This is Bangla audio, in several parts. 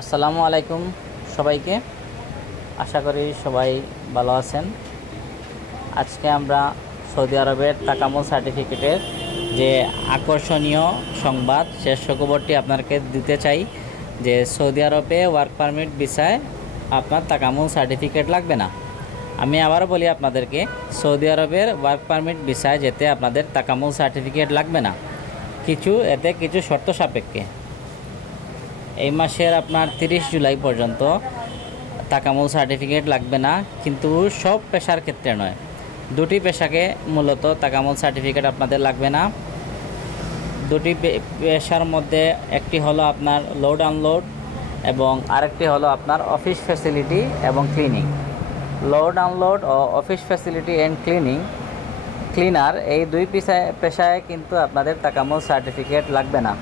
আসসালামু আলাইকুম সবাইকে। আশা করি সবাই ভালো আছেন। আজকে আমরা সৌদি আরবের তাকামুল সার্টিফিকেটের যে আকর্ষণীয় সংবাদ শেষ খবরটি আপনাকে দিতে চাই যে সৌদি আরবে ওয়ার্ক পারমিট ভিসায় আপনার তাকামুল সার্টিফিকেট লাগবে না। আমি আবারও বলি আপনাদেরকে, সৌদি আরবের ওয়ার্ক পারমিট ভিসায় যেতে আপনাদের তাকামুল সার্টিফিকেট লাগবে না, এতে কিছু শর্ত সাপেক্ষে। এই মাসের আপনার 30 জুলাই পর্যন্ত তাকামুল সার্টিফিকেট লাগবে না, কিন্তু সব পেশার ক্ষেত্রে নয়। দুটি পেশাকে মূলত তাকামুল সার্টিফিকেট আপনাদের লাগবে না। দুটি পেশার মধ্যে একটি হলো আপনার লোড আনলোড এবং আরেকটি হলো আপনার অফিস ফ্যাসিলিটি এবং ক্লিনিং। লোড আনলোড ও অফিস ফ্যাসিলিটি অ্যান্ড ক্লিনার এই দুই পেশায় কিন্তু আপনাদের তাকামুল সার্টিফিকেট লাগবে না।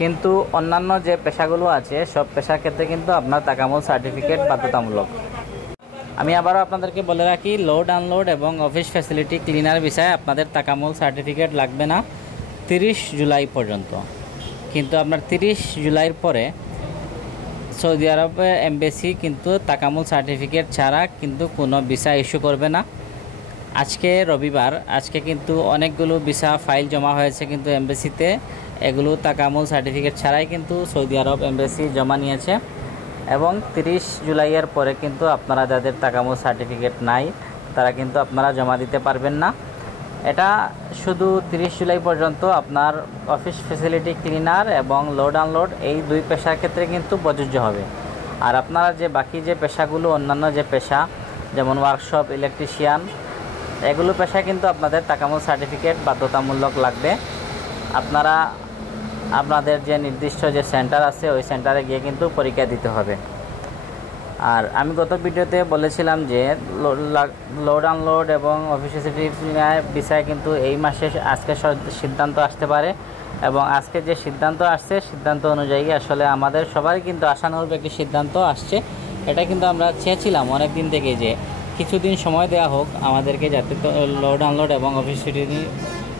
কিন্তু অন্যান্য যে পেশাগুলো আছে সব পেশার ক্ষেত্রে কিন্তু আপনার তাকামুল সার্টিফিকেট বাধ্যতামূলক। আমি আবারও আপনাদেরকে বলে রাখি, লোড আনলোড এবং অফিস ফ্যাসিলিটি ক্লিনার বিষয়ে আপনাদের তাকামুল সার্টিফিকেট লাগবে না 30 জুলাই পর্যন্ত। কিন্তু আপনার 30 জুলাইয়ের পরে সৌদি আরবের এমবেসি কিন্তু তাকামুল সার্টিফিকেট ছাড়া কিন্তু কোনো ভিসা ইস্যু করবে না। আজকে রবিবার, আজকে কিন্তু অনেকগুলো ভিসা ফাইল জমা হয়েছে কিন্তু এমবেসিতে, এগুলো তাকামুল সার্টিফিকেট ছাড়াই কিন্তু সৌদি আরব এমবেসি জমা নিয়েছে। এবং 30 জুলাইয়ের পরে কিন্তু আপনারা যাদের তাকামুল সার্টিফিকেট নাই তারা কিন্তু আপনারা জমা দিতে পারবেন না। এটা শুধু 30 জুলাই পর্যন্ত আপনার অফিস ফ্যাসিলিটি ক্লিনার এবং লোড আনলোড এই দুই পেশার ক্ষেত্রে কিন্তু প্রযোজ্য হবে। আর আপনারা যে বাকি যে পেশাগুলো, অন্যান্য যে পেশা যেমন ওয়ার্কশপ, ইলেকট্রিশিয়ান, এগুলো পেশায় কিন্তু আপনাদের তাকামুল সার্টিফিকেট বাধ্যতামূলক লাগবে। আপনারা আপনাদের যে নির্দিষ্ট যে সেন্টার আছে ওই সেন্টারে গিয়ে কিন্তু পরীক্ষা দিতে হবে। আর আমি গত ভিডিওতে বলেছিলাম যে লোড আনলোড এবং অফিস ফ্যাসিলিটি বিষয়ে কিন্তু এই মাসে আজকে সিদ্ধান্ত আসতে পারে। এবং আজকে যে সিদ্ধান্ত আসছে, সিদ্ধান্ত অনুযায়ী আসলে আমাদের সবারই কিন্তু আশানুরূপ একটি সিদ্ধান্ত আসছে। এটা কিন্তু আমরা চেয়েছিলাম অনেক দিন থেকে যে কিছুদিন সময় দেওয়া হোক আমাদেরকে, যাতে লোড আনলোড এবং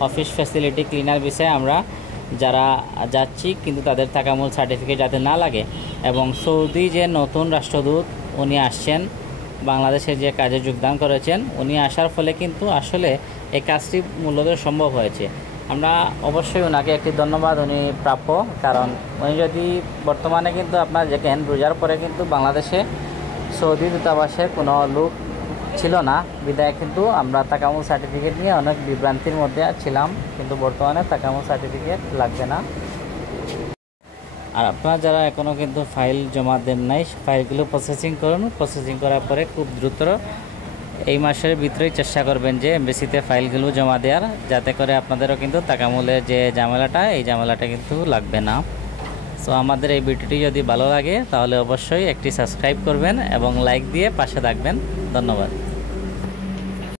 অফিস ফ্যাসিলিটি ক্লিনার বিষয়ে আমরা যারা যাচ্ছি কিন্তু তাদের তাকামুল সার্টিফিকেট যাতে না লাগে। এবং সৌদি যে নতুন রাষ্ট্রদূত উনি আসছেন, বাংলাদেশে যে কাজে যোগদান করেছেন, উনি আসার ফলে কিন্তু আসলে এই কাজটি মূলত সম্ভব হয়েছে। আমরা অবশ্যই ওনাকে একটি ধন্যবাদ, উনি প্রাপ্য। কারণ উনি যদি বর্তমানে কিন্তু আপনার দেখেন রোজার পরে কিন্তু বাংলাদেশে সৌদি দূতাবাসের কোনো লোক ছিল না, বিদায় কিন্তু আমরা তাকামুল সার্টিফিকেট নিয়ে অনেক বিভ্রান্তির মধ্যে ছিলাম। কিন্তু বর্তমানে তাকামুল সার্টিফিকেট লাগবে না। আর আপনারা যারা এখনও কিন্তু ফাইল জমা দেন নাই, ফাইলগুলো প্রসেসিং করুন। প্রসেসিং করার পরে খুব দ্রুত এই মাসের ভিতরেই চেষ্টা করবেন যে এমবেসিতে ফাইলগুলো জমা দেওয়ার, যাতে করে আপনাদেরও কিন্তু তাকামুলের যে ঝামেলাটা, এই ঝামেলাটা কিন্তু লাগবে না। সো আমাদের এই ভিডিওটি যদি ভালো লাগে তাহলে অবশ্যই একটি সাবস্ক্রাইব করবেন এবং লাইক দিয়ে পাশে থাকবেন। ধন্যবাদ।